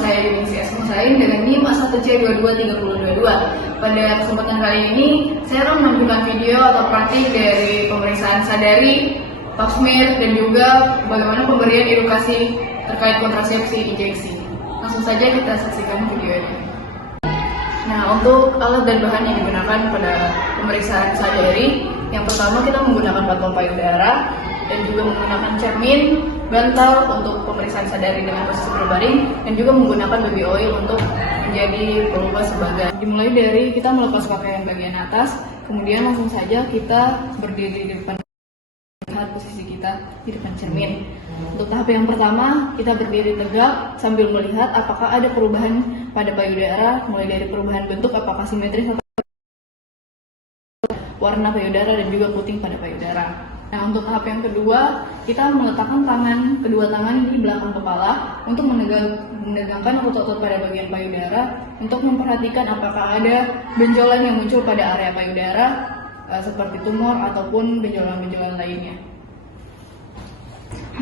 saya Yunisi Esmusain dengan NIM A1C223022. Pada kesempatan kali ini, saya akan menunjukkan video atau praktik dari pemeriksaan sadari, pap smear, dan juga bagaimana pemberian edukasi terkait kontrasepsi injeksi. Langsung saja kita saksikan video ini. Nah, untuk alat dan bahan yang digunakan pada pemeriksaan sadari, yang pertama kita menggunakan batuan payudara dan juga menggunakan cermin, bantal untuk pemeriksaan sadari dengan posisi berbaring, dan juga menggunakan baby oil untuk menjadi pelumba sebagai. Dimulai dari kita melepas pakaian bagian atas, kemudian langsung saja kita berdiri di depan, lihat posisi kita di depan cermin. Untuk tahap yang pertama, kita berdiri tegak sambil melihat apakah ada perubahan pada payudara, mulai dari perubahan bentuk apakah simetris atau warna payudara dan juga puting pada payudara. Nah, untuk tahap yang kedua, kita meletakkan kedua tangan di belakang kepala untuk menegangkan otot-otot pada bagian payudara untuk memperhatikan apakah ada benjolan yang muncul pada area payudara seperti tumor ataupun benjolan-benjolan lainnya.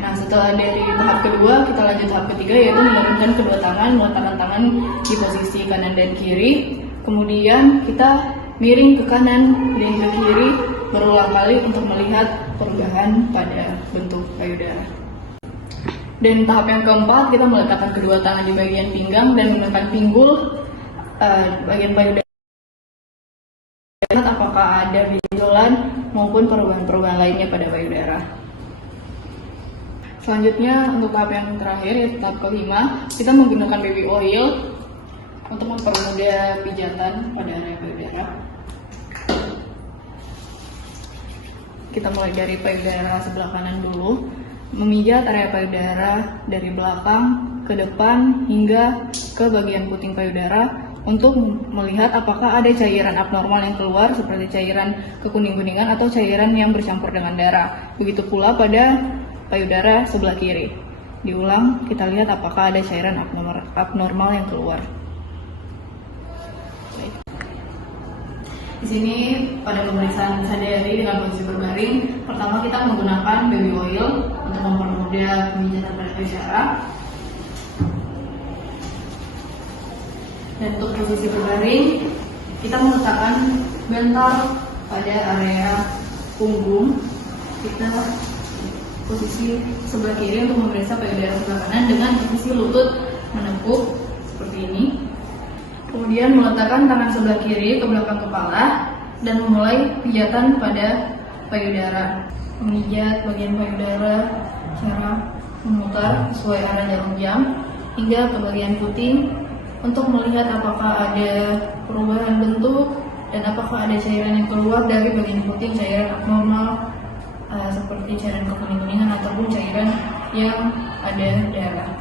Nah, setelah dari tahap kedua, kita lanjut tahap ketiga, yaitu menurunkan kedua tangan, meletakkan tangan di posisi kanan dan kiri. Kemudian kita miring ke kanan dan ke kiri berulang kali untuk melihat perubahan pada bentuk payudara. Dan tahap yang keempat, kita meletakkan kedua tangan di bagian pinggang dan menekan pinggul bagian payudara. Lihat apakah ada benjolan maupun perubahan-perubahan lainnya pada payudara. Selanjutnya, untuk tahap yang terakhir, yaitu tahap kelima, kita menggunakan baby oil untuk mempermudah pijatan pada area payudara. Kita mulai dari payudara sebelah kanan dulu, memijat area payudara dari belakang ke depan hingga ke bagian puting payudara untuk melihat apakah ada cairan abnormal yang keluar seperti cairan kekuning-kuningan atau cairan yang bercampur dengan darah. Begitu pula pada payudara sebelah kiri. Diulang, kita lihat apakah ada cairan abnormal yang keluar. Di sini pada pemeriksaan sadari dengan posisi berbaring, pertama kita menggunakan baby oil untuk mempermudah pemijatan pada payudara. Dan untuk posisi berbaring, kita meletakkan bantal pada area punggung. Kita posisi sebelah kiri untuk memeriksa payudara sebelah kanan dengan posisi lutut menekuk seperti ini. Kemudian meletakkan tangan sebelah kiri ke belakang kepala dan memulai pijatan pada payudara. Memijat bagian payudara cara memutar sesuai arah jarum jam hingga ke bagian puting untuk melihat apakah ada perubahan bentuk dan apakah ada cairan yang keluar dari bagian puting, cairan abnormal seperti cairan kekuning-kuningan ataupun cairan yang ada darah.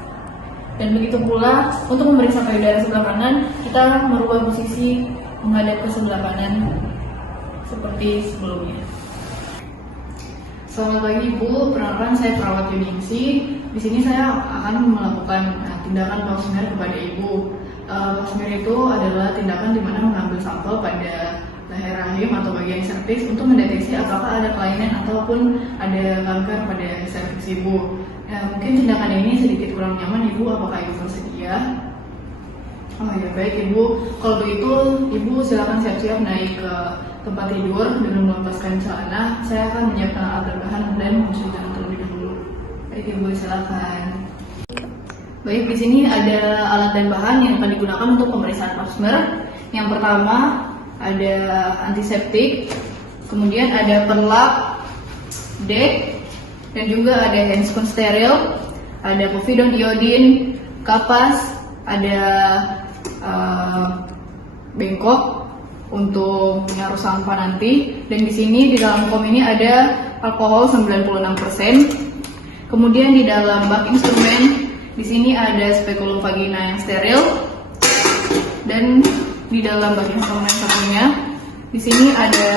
Dan begitu pula untuk memeriksa payudara sebelah kanan, kita merubah posisi menghadap ke sebelah kanan seperti sebelumnya. Selamat pagi Ibu, perkenalkan saya perawat Yunisi. Di sini saya akan melakukan tindakan pap smear kepada Ibu. Pap smear itu adalah tindakan di mana mengambil sampel pada leher rahim atau bagian serviks untuk mendeteksi apakah ada kelainan ataupun ada kanker pada serviks Ibu. Mungkin tindakan ini sedikit kurang nyaman Ibu, apakah Ibu bersedia? Oh ya baik Ibu, kalau begitu Ibu silakan siap-siap naik ke tempat tidur dengan melepaskan celana. Saya akan menyiapkan alat dan bahan dan mencuci tangan terlebih dahulu. Baik Ibu, silakan. Baik, di sini ada alat dan bahan yang akan digunakan untuk pemeriksaan pap smear. Yang pertama ada antiseptik, kemudian ada perlak, dek, dan juga ada handscoon steril, ada povidone iodine, kapas, ada bengkok untuk menyaruh sampah nanti. Dan di sini di dalam kom ini ada alkohol 96%. Kemudian di dalam bak instrumen di sini ada spekulum vagina yang steril. Dan di dalam bak instrumen satunya di sini ada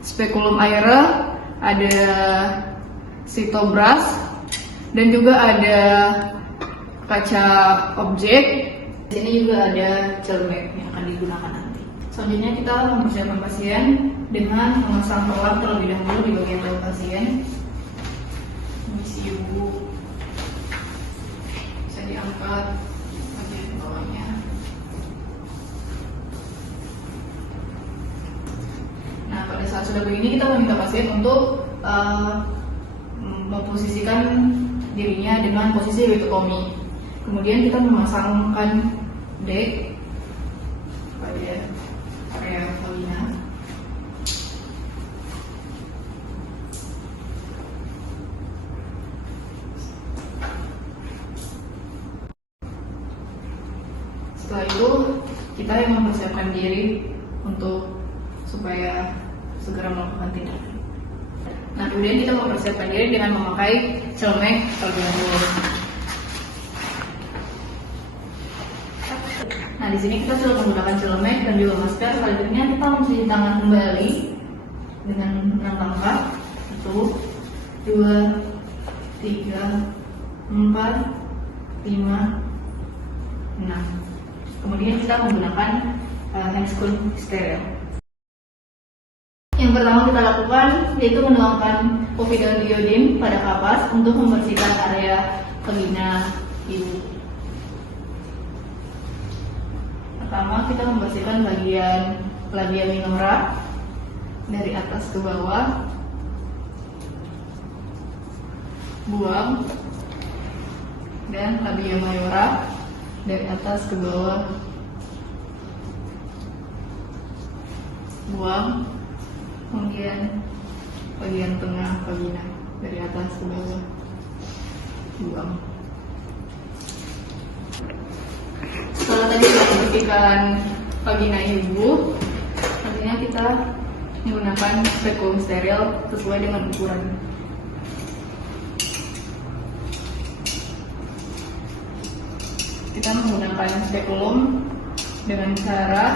spekulum aera, ada sitobras, dan juga ada kaca objek. Di sini juga ada jelmek yang akan digunakan nanti. Selanjutnya kita mempersiapkan pasien dengan memasang pelak terlebih dahulu di bagian dalam pasien. Misi Ibu bisa diangkat saat sudah begini kita meminta pasien untuk memposisikan dirinya dengan posisi yutokomi. Kemudian kita memasangkan dek pada area vagina. Setelah itu kita yang mempersiapkan diri untuk supaya segera melakukan tindakan. Nah, kemudian kita mempersiapkan diri dengan memakai celemek terlebih dahulu. Nah, di sini kita sudah menggunakan celemek dan juga masker. Selanjutnya kita mencuci tangan kembali dengan 6 langkah. 1, 2, 3, 4, 5, 6. Kemudian kita menggunakan handscoon steril. Yang pertama kita lakukan yaitu menuangkan povidone pada kapas untuk membersihkan area vagina ibu. Pertama kita membersihkan bagian labia minora dari atas ke bawah, buang, dan labia mayora dari atas ke bawah, buang. Kemudian bagian tengah vagina dari atas ke bawah, buang. Setelah tadi kita membersihkan vagina ibu, nantinya kita menggunakan spekulum steril sesuai dengan ukuran. Kita menggunakan spekulum dengan cara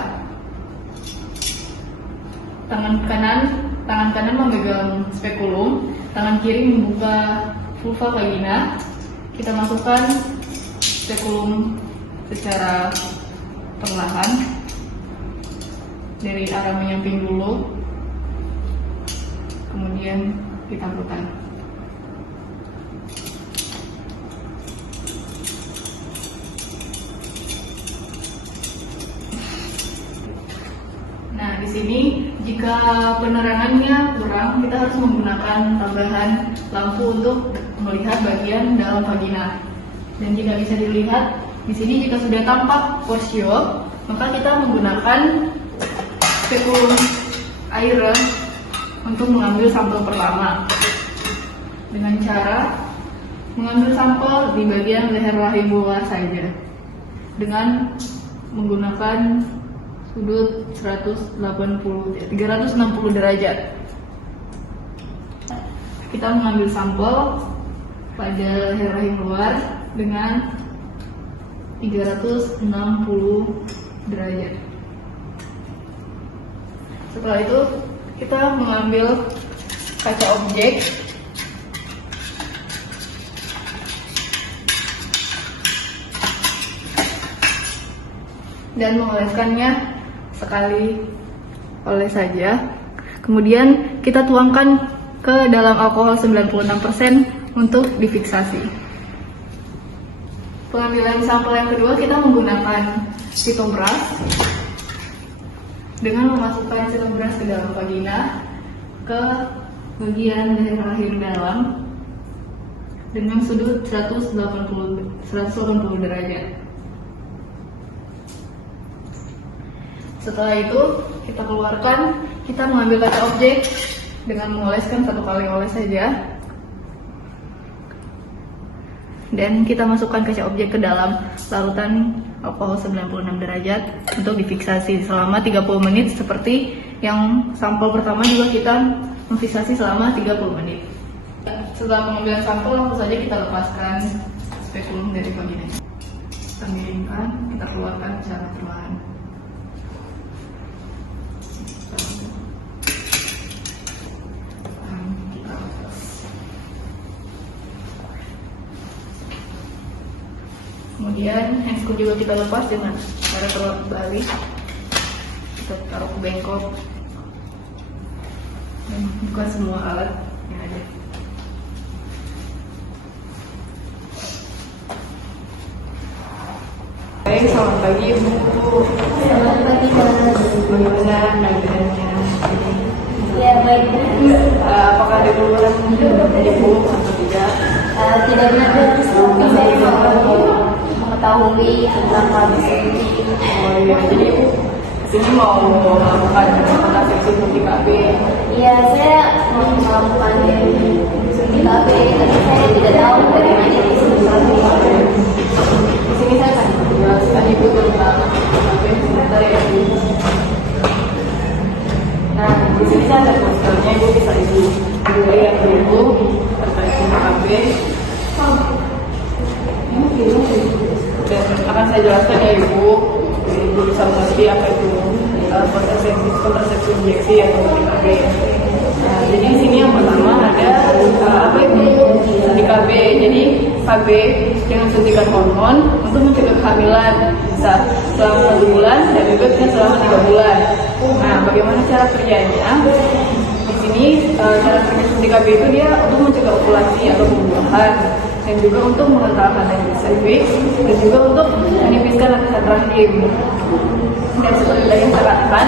tangan kanan memegang spekulum, tangan kiri membuka vulva vagina. Kita masukkan spekulum secara perlahan dari arah menyamping dulu, kemudian kita putar. Nah, di sini jika penerangannya kurang, kita harus menggunakan tambahan lampu untuk melihat bagian dalam vagina. Dan jika bisa dilihat, di sini jika sudah tampak porsio, maka kita menggunakan spekulum air untuk mengambil sampel pertama. Dengan cara mengambil sampel di bagian leher rahim luar saja, dengan menggunakan sudut 360 derajat. Kita mengambil sampel pada leher rahim luar dengan 360 derajat. Setelah itu kita mengambil kaca objek dan mengoleskannya sekali oles saja. Kemudian kita tuangkan ke dalam alkohol 96% untuk difiksasi. Pengambilan sampel yang kedua kita menggunakan sitobras dengan memasukkan sitobras ke dalam vagina ke bagian leher rahim dalam dengan sudut 180 derajat. Setelah itu kita keluarkan, kita mengambil kaca objek dengan mengoleskan 1 kali oles saja, dan kita masukkan kaca objek ke dalam larutan alkohol 96 derajat untuk difiksasi selama 30 menit seperti yang sampel pertama juga kita memfiksasi selama 30 menit. Setelah pengambilan sampel, langsung saja kita lepaskan spekulum dari vagina. Kita miringkan, kita keluarkan secara perlahan. Kemudian handscoon juga kita lepas dengan cara terbalik. Kita taruh ke bengkok dan buka semua alat yang ada. Baik, selamat pagi Bu. Selamat pagi, Mas. Bagaimana keadaannya? Ya, ada keluaran ibu atau tidak? Tidak ada, tapi saya mau mengetahui tentang kondisi. Oh iya, jadi ibu sini mau melakukan kontrasepsi suntik KB. Iya, saya mau melakukan suntik KB, tapi saya tidak tahu bagaimana ini suntik. Di sini saya akan menjelaskan ibu tentang KB sebentar ya ibu. Nah, di sini saya ada posternya, ibu bisa ibu lihat dulu terkait suntik KB. Dan akan saya jelaskan ya ibu, ibu bisa mengerti apa itu kontrasepsi injeksi atau KB. Nah, jadi di sini yang pertama ada apa itu suntik KB. Jadi KB dengan suntikan hormon untuk mencegah kehamilan bisa selama 1 bulan dan juga bisa selama 3 bulan. Nah, bagaimana cara kerjanya? Di sini cara kerja suntik KB itu dia untuk mencegah ovulasi atau pembuahan, dan juga untuk mengentalkan cervix, dan juga untuk menipiskan lapisan rahim. Dan seperti tadi yang saya katakan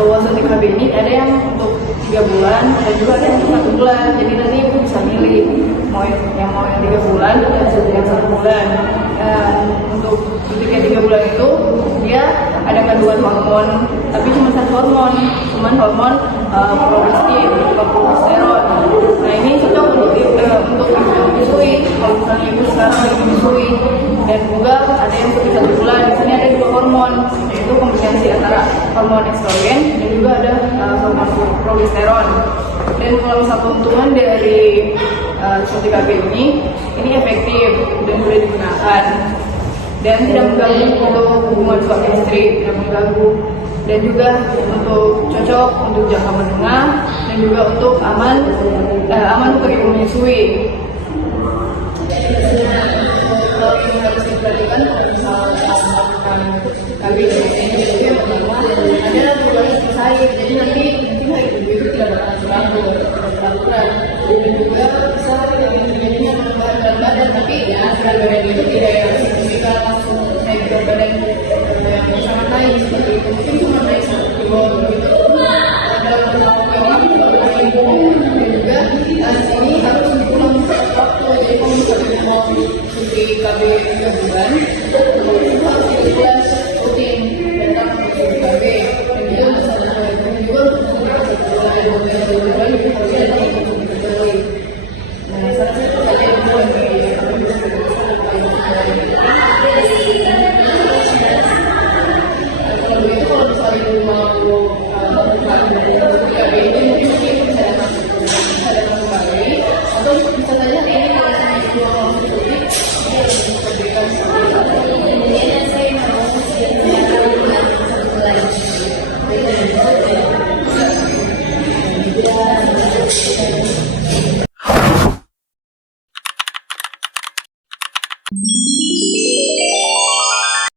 bahwa suntik KB ini ada yang untuk 3 bulan dan juga ada yang untuk 1 bulan. Jadi nanti ibu bisa milih mau yang 3 bulan dan suntik yang 1 bulan. Dan untuk suntik yang 3 bulan itu dia ada kandungan hormon, tapi cuma 1 hormon, progestin atau progesteron. Nah, ini cocok untuk ibu menyusui. Kalau misalnya ibu sekarang lagi menyusui, dan juga ada yang untuk 1 bulan. Di sini ada 2 hormon, yaitu kombinasi antara hormon estrogen dan juga ada hormon progesteron. Dan kalau misal keuntungan dari suntik KB ini efektif dan mudah digunakan dan tidak mengganggu untuk hubungan suami istri, tidak mengganggu, dan juga untuk cocok untuk jangka menengah dan juga untuk aman untuk ibu menyusui. Kalau yang harus diperhatikan kalau misalnya melakukan KB ini, jadi yang pertama ada regulasi selesai, jadi nanti mungkin hari ibu itu tidak bakalan terganggu peraturan, dan juga bisa terjadinya perubahan berat badan, tapi ya berat badan itu tidak yang signifikan langsung naik berat badan yang sangat naik seperti itu, mungkin cuma naik 1 kilo gitu. Dalam waktu ini ibu dan juga di sini harus dipulang setiap waktu, jadi kalau misalnya mau suntik KB 3 bulan, itu harus 3 bulan rutin datang ke KB, dan juga untuk 1 bulan juga untuk suntik 1 bulan itu harus datang ke KB. Nah, salah satu saja yang mau kalau begitu, kalau misalnya ibu mau